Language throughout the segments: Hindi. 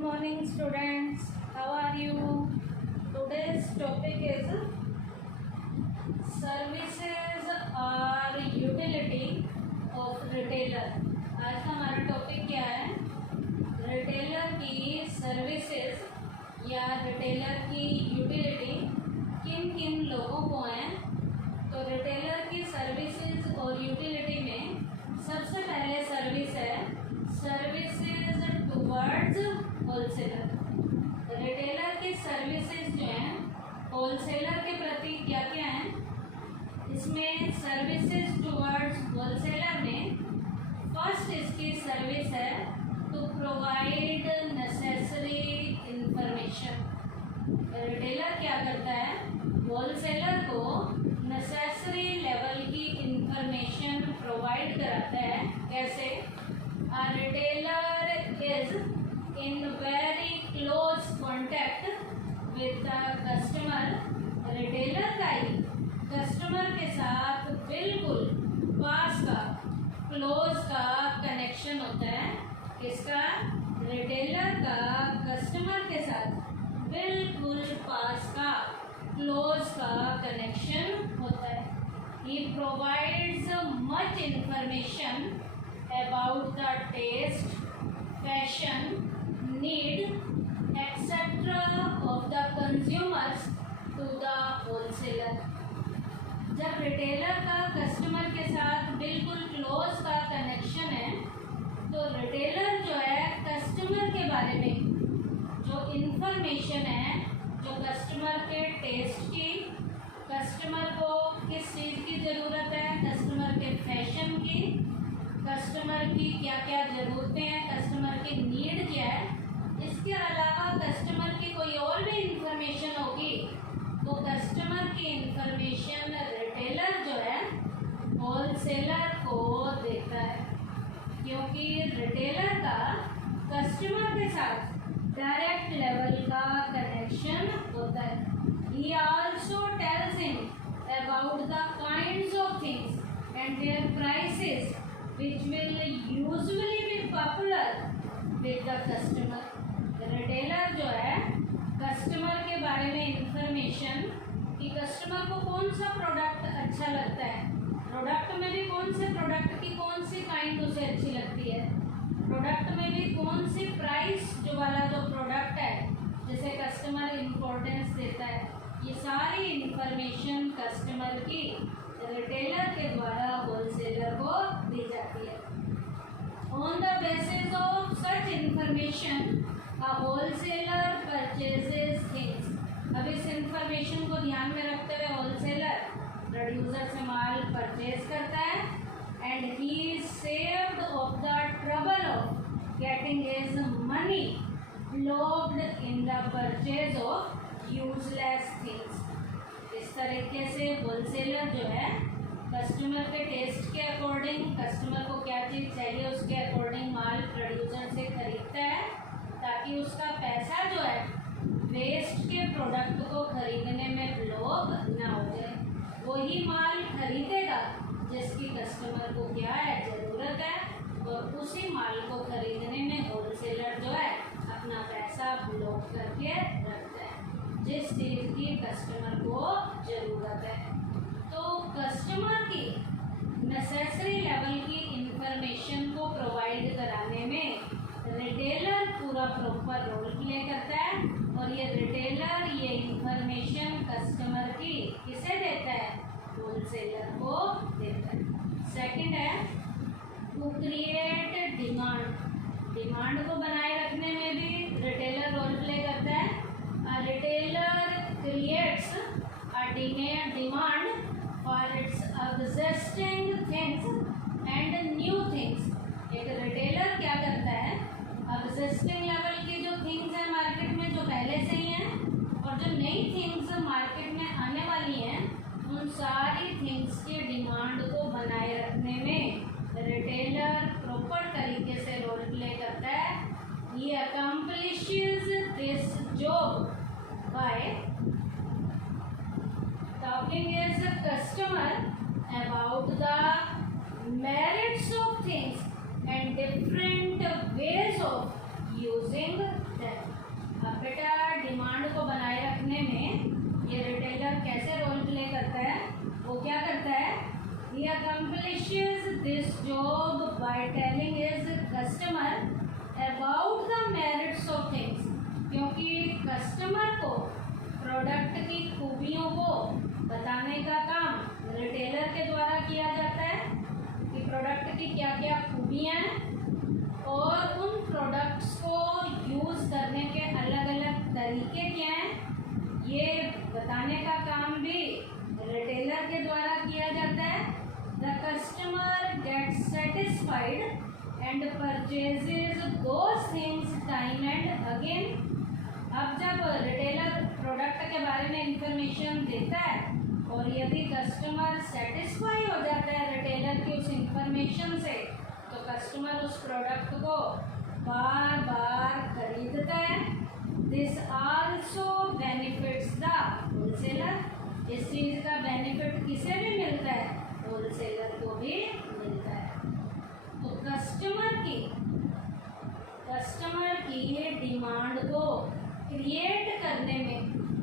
morning students, how are you? Today's topic is services or utility of retailer. आज का हमारा टॉपिक क्या है? रिटेलर की सर्विसेज या रिटेलर की यूटिलिटी किन किन लोगों को है। तो रिटेलर की सर्विसेज और यूटिलिटी में सबसे पहले सर्विस है सर्विसेज टुवर्ड्स होलसेलर। रिटेलर की सर्विसेज जो हैं होलसेलर के प्रति क्या क्या हैं, इसमें सर्विसेज टुवर्ड्स होलसेलर में फर्स्ट इसकी सर्विस है to provide necessary information. Retailer क्या करता है, होलसेलर को नेसेसरी लेवल की इंफॉर्मेशन प्रोवाइड कराता है। कैसे? A retailer is in very close contact with the customer। Retailer का ही कस्टमर के साथ बिल्कुल पास का क्लोज का कनेक्शन होता है। किसका? रिटेलर का कस्टमर के साथ बिल्कुल पास का क्लोज का कनेक्शन होता है। He provides much information about the taste, fashion, need, etc. of the consumers to the wholesaler। जब रिटेलर का कस्टमर के साथ बिल्कुल क्लोज का कनेक्शन है तो रिटेलर जो है कस्टमर के बारे में जो इंफॉर्मेशन है, जो कस्टमर के टेस्ट की, कस्टमर को किस चीज़ की ज़रूरत है, कस्टमर के फैशन की, कस्टमर की क्या क्या ज़रूरतें हैं, कस्टमर की नीड क्या है, इसके अलावा कस्टमर की कोई और भी इंफॉर्मेशन होगी तो कस्टमर की इंफॉर्मेशन रिटेलर जो है होलसेलर को देता है। क्योंकि रिटेलर का कस्टमर के साथ डायरेक्ट लेवल का कनेक्शन होता है। He also tells him about the kinds of things and their prices which will usually be popular with the customer। Retailer जो है कस्टमर के बारे में इंफॉर्मेशन कि कस्टमर को कौन सा प्रोडक्ट अच्छा लगता है, प्रोडक्ट में भी कौन से प्रोडक्ट की कौन सी काइंड उसे अच्छी लगती है, प्रोडक्ट में भी कौन सी प्राइस जो वाला जो प्रोडक्ट है जिसे कस्टमर इम्पोर्टेंस देता है, ये सारी इंफॉर्मेशन कस्टमर की रिटेलर के द्वारा होलसेलर को दी जाती है। On the basis of such information a wholesaler purchases things. अब इस इंफॉर्मेशन को ध्यान में रखते हुए होलसेलर प्रोड्यूसर से माल परचेज करता है and he is saved of the trouble of getting his money locked in the purchase of useless things. इस तरीके से होलसेलर जो है कस्टमर के टेस्ट के अकॉर्डिंग, कस्टमर को क्या चीज़ चाहिए उसके अकॉर्डिंग माल प्रोड्यूसर से खरीदता है ताकि उसका पैसा जो है वेस्ट के प्रोडक्ट को खरीदने में ब्लॉक ना हो जाए। वही माल खरीदेगा जिसकी कस्टमर को क्या है ज़रूरत है, और उसी माल को खरीदने में होलसेलर जो है अपना पैसा ब्लॉक करके रखता है जिस चीज़ की कस्टमर को ज़रूरत है। तो कस्टमर की नेसेसरी लेवल की इंफॉर्मेशन को प्रोवाइड कराने में रिटेलर पूरा प्रॉपर रोल प्ले करता है और ये रिटेलर ये इंफॉर्मेशन कस्टमर की किसे देता है, होलसेलर को देता है। सेकंड है टू क्रिएट डिमांड। डिमांड को बनाए रखने में भी रिटेलर रोल प्ले करता है। A retailer creates a demand for its existing things and new things। एक रिटेलर क्या करता है, एग्जिस्टिंग लेवल की जो थिंग्स हैं मार्केट में जो पहले से ही हैं और जो नई थिंग्स मार्केट में आने वाली हैं उन सारी थिंग्स की डिमांड को बनाए रखने में रिटेलर प्रॉपर तरीके से रोल प्ले करता है। He accomplishes this job by talking as a customer about the merits of things and different ways of using खरीदते हैं। अब बेटा डिमांड को बनाए रखने में ये रिटेलर कैसे रोल प्ले करता है, वो क्या करता है, he accomplishes this job by telling his customer about the merits of things, क्योंकि कस्टमर को प्रोडक्ट की खूबियों को बताने का काम रिटेलर के द्वारा किया जाता है कि प्रोडक्ट की क्या क्या खूबियाँ हैं और उन प्रोडक्ट्स को यूज़ करने के अलग अलग तरीके क्या हैं, ये बताने का काम भी रिटेलर के द्वारा किया जाता है। The customer gets satisfied and purchases those things time and again. अब जब रिटेलर प्रोडक्ट के बारे में इंफॉर्मेशन देता है और यदि कस्टमर सेटिस्फाई हो जाता है रिटेलर की उस इंफॉर्मेशन से, तो कस्टमर उस प्रोडक्ट को बार बार खरीदता है। This also benefits the wholesaler. इस चीज़ का बेनिफिट किसे भी मिलता है, होलसेलर को भी मिलता है। तो कस्टमर की ये डिमांड को क्रिएट करने में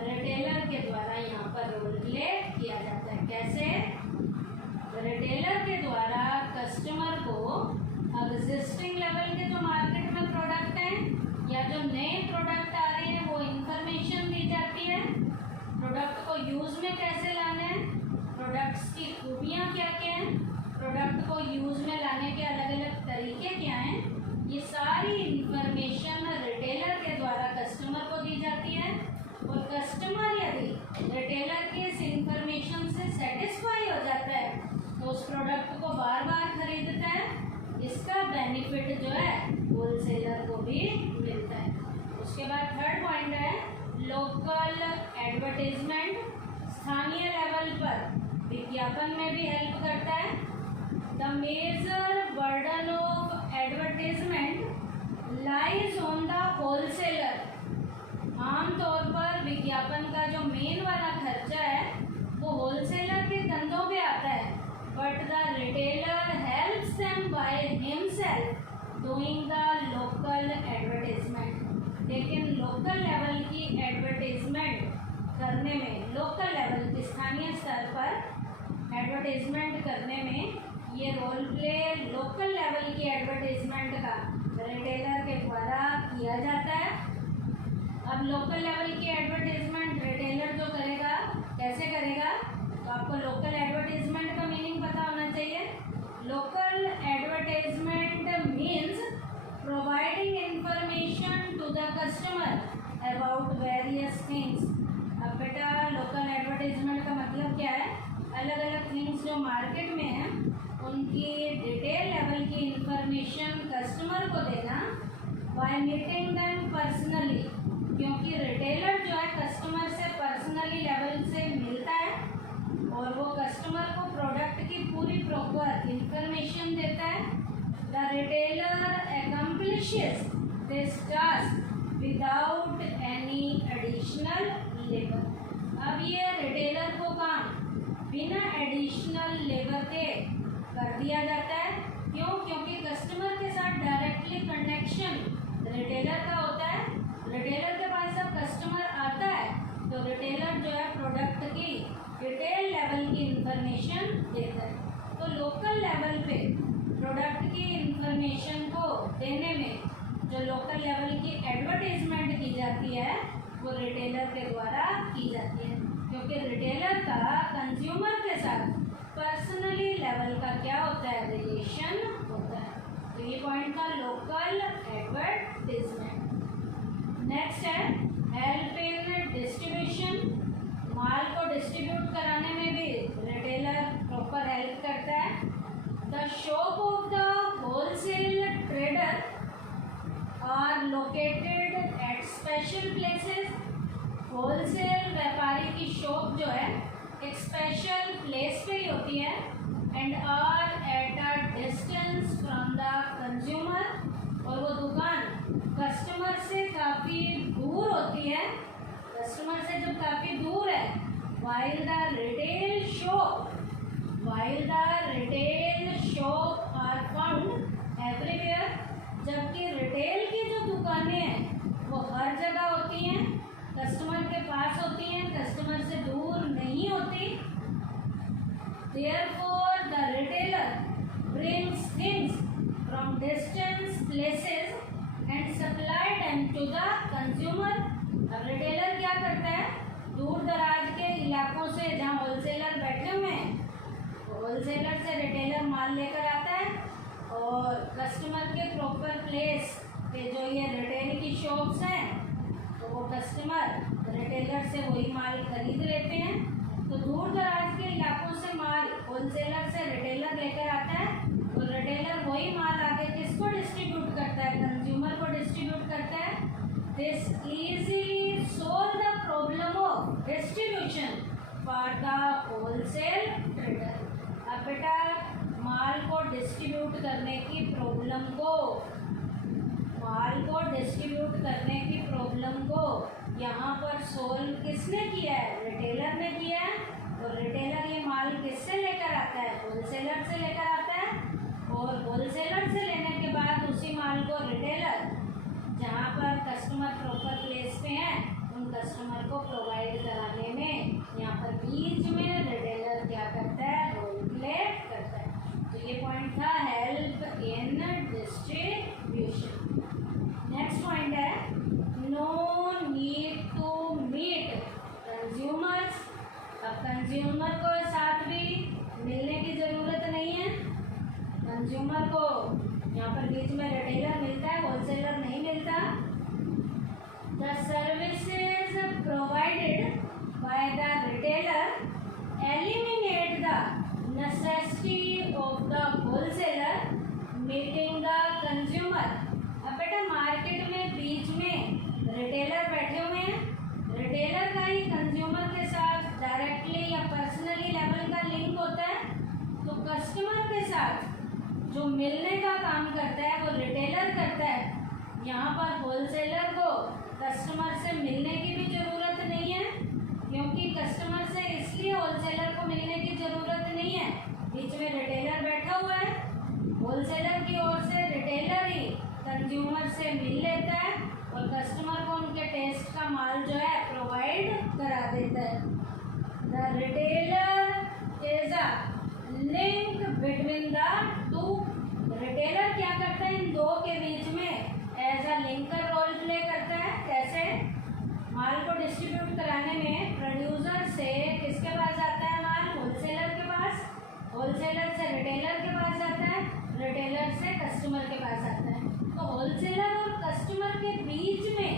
रिटेलर के द्वारा यहाँ पर रोल प्ले किया जाता है। कैसे, रिटेलर के द्वारा कस्टमर को एग्जिस्टिंग लेवल के जो मार्केट में प्रोडक्ट हैं या जो नए प्रोडक्ट आ रहे हैं वो इंफॉर्मेशन दी जाती है। प्रोडक्ट को यूज़ में कैसे लाना है, प्रोडक्ट्स की खूबियाँ क्या क्या हैं, प्रोडक्ट को यूज़ में लाने के अलग अलग तरीके क्या हैं, ये सारी इंफॉर्मेशन रिटेलर के द्वारा कस्टमर को दी जाती है। और कस्टमर यदि रिटेलर की इस इंफॉर्मेशन से सेटिस्फाई हो जाता है तो उस प्रोडक्ट को बार बार खरीदता है। इसका बेनिफिट जो है होलसेलर को भी मिलता है। उसके बाद थर्ड पॉइंट है लोकल एडवर्टीजमेंट। स्थानीय लेवल पर विज्ञापन में भी हेल्प करता है। The major burden of advertisement lies on the wholesaler. आमतौर पर विज्ञापन का जो मेन वाला खर्चा है वो होलसेलर के कंधों पे आता है, but the retailer helps them by himself doing the local advertisement. लेकिन लोकल लेवल की एडवर्टीजमेंट करने में, लोकल लेवल की स्थानीय स्तर पर एडवर्टीजमेंट करने में ये रोल प्ले लोकल लेवल की एडवर्टीजमेंट का रिटेलर के द्वारा किया जाता है। अब लोकल लेवल की एडवर्टीजमेंट रिटेलर जो करेगा, कैसे करेगा, तो आपको लोकल एडवर्टीजमेंट का मीनिंग पता होना चाहिए। Local advertisement means providing information to the customer about various things. अब बेटा लोकल एडवर्टीजमेंट का मतलब क्या है, अलग अलग थिंग्स जो मार्केट में हैं उनकी डिटेल लेवल की इंफॉर्मेशन कस्टमर को देना बाय मीटिंग देम पर्सनली, क्योंकि रिटेलर जो है कस्टमर से पर्सनली लेवल से मिलता है और वो कस्टमर को प्रोडक्ट की पूरी प्रॉपर इंफॉर्मेशन देता है। The retailer accomplishes this task without any additional labor। अब ये रिटेलर को काम बिना एडिशनल लेबर के कर दिया जाता है। क्यों, क्योंकि कस्टमर के साथ डायरेक्टली कनेक्शन रिटेलर का होता है। रिटेलर के पास जब कस्टमर आता है तो रिटेलर जो है प्रोडक्ट की डिटेल लेवल की इंफॉर्मेशन देता है। तो लोकल लेवल पे प्रोडक्ट की इंफॉर्मेशन को देने में जो लोकल लेवल की एडवर्टीजमेंट की जाती है वो रिटेलर के द्वारा की जाती है, क्योंकि रिटेलर का कंज्यूमर के साथ पर्सनली लेवल का क्या होता है, रिलेशन होता है। तो ये पॉइंट था लोकल एडवर्टीजमेंट। नेक्स्ट है हेल्प इन डिस्ट्रीब्यूशन। माल को डिस्ट्रीब्यूट कराने में भी रिटेलर प्रॉपर हेल्प करता है। The shop of the wholesale trader are located at special places. Wholesale व्यापारी की शॉप जो है एक स्पेशल प्लेस पे ही होती है and are at a distance from the consumer. और वो दुकान कस्टमर से काफ़ी दूर होती है, कस्टमर से जब काफ़ी दूर है। while the retail shop are found everywhere। जबकि रिटेल की जो दुकानें हैं वो therefore the retailer brings things from distant places and supply them to the consumer. अब रिटेलर क्या करता है, दूर दराज के इलाकों से जहाँ होलसेलर बैठे हुए हैं, होलसेलर से रिटेलर माल लेकर आता है और कस्टमर के प्रॉपर प्लेस पे जो ये रिटेल की शॉप्स हैं, तो वो कस्टमर रिटेलर से वही माल खरीद लेते हैं। तो दूर दराज के इलाकों से माल होलसेलर से रिटेलर लेकर आता है, तो रिटेलर वही माल आगे किसको डिस्ट्रीब्यूट करता है, कंज्यूमर को डिस्ट्रीब्यूट करता है। This easily solve the problem of distribution for the wholesale trader. अब बेटा माल को डिस्ट्रीब्यूट करने की प्रॉब्लम को, यहाँ पर सोल्व किसने किया है, रिटेलर ने किया है। तो रिटेलर ये माल किससे लेकर आता है, होलसेलर से लेकर आता है, और होलसेलर से लेने के बाद उसी माल को रिटेलर जहाँ पर कस्टमर प्रॉपर प्लेस पे हैं उन कस्टमर को प्रोवाइड कराने में यहाँ पर बीच में रिटेलर क्या करता है, रोल प्ले करता है। तो ये पॉइंट था help in distribution. Next point है no need to meet consumers. अब कंज्यूमर को साथ भी मिलने की ज़रूरत नहीं है। कंज्यूमर को यहाँ पर बीच में रिटेलर मिलता है, होलसेलर नहीं मिलता। The services provided by the retailer eliminate the necessity of the wholesaler meeting the consumer. अब बेटा मार्केट में बीच में रिटेलर बैठे हुए हैं, रिटेलर का ही कंज्यूमर के साथ डायरेक्टली या पर्सनली लेवल का लिंक होता है। तो कस्टमर के साथ जो मिलने का काम करता है वो रिटेलर करता है। यहाँ पर होलसेलर को कस्टमर से मिलने की भी ज़रूरत नहीं है, क्योंकि कस्टमर से इसलिए होलसेलर को मिलने की ज़रूरत नहीं है, बीच में रिटेलर बैठा हुआ है। होलसेलर की ओर से रिटेलर ही कंज्यूमर से मिल लेता है और कस्टमर को उनके टेस्ट का माल जो है प्रोवाइड करा देता है। The retailer is a link between the two. Retailer क्या करता है, इन दो के बीच में as a linker role play करता है। कैसे, माल को डिस्ट्रीब्यूट कराने में प्रोड्यूसर से किसके पास आता है माल, होलसेलर के पास, होलसेलर से रिटेलर के पास आता है, रिटेलर से कस्टमर के पास आता है। तो होलसेलर और कस्टमर के बीच में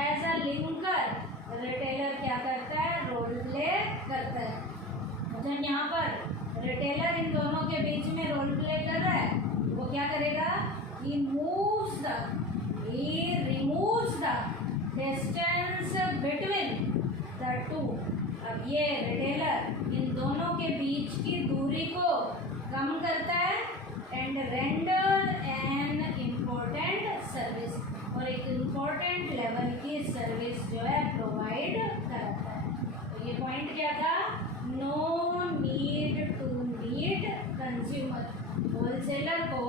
एज अ लिंकर रिटेलर क्या करता है, रोल प्ले करता है। जब यहाँ पर रिटेलर इन दोनों के बीच में रोल प्ले कर रहा है, वो क्या करेगा, he removes the distance between the two। अब ये रिटेलर इन दोनों के बीच की दूरी को कम करता है and render an important service, और एक इम्पोर्टेंट लेवल की सर्विस जो है प्रोवाइड कराता है। तो ये पॉइंट क्या था, no need to meet consumer. Wholesaler को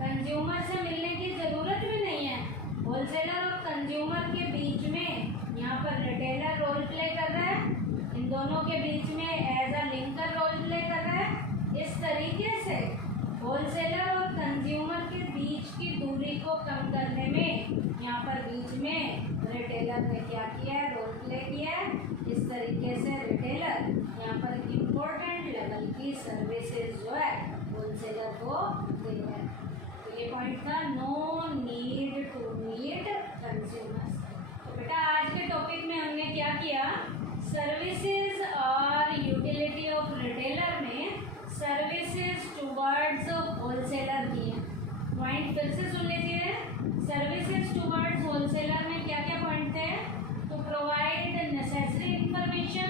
कंज्यूमर से मिलने की ज़रूरत भी नहीं है। होलसेलर और कंज्यूमर के बीच में यहाँ पर रिटेलर रोल प्ले कर रहा है, इन दोनों के बीच में as a linker role play कर रहा है। इस तरीके से होलसेलर और कंज्यूमर के बीच की दूरी को कम करने में यहाँ पर बीच में रिटेलर ने क्या किया है, रोल प्ले किया है। इस तरीके से रिटेलर यहाँ पर इम्पोर्टेंट लेवल की सर्विसेज जो है होलसेलर को दे रहा है। तो ये पॉइंट था no need to meet consumers. तो बेटा आज के टॉपिक में हमने क्या किया, सर्विसेज और यूटिलिटी ऑफ रिटेलर में सर्विसेज टुवर्ड्स होलसेलर की है। पॉइंट फिर से सुन लीजिए, सर्विसेज टुवर्ड्स होलसेलर में क्या क्या पॉइंट थे, टू प्रोवाइड नेसेसरी इंफॉर्मेशन,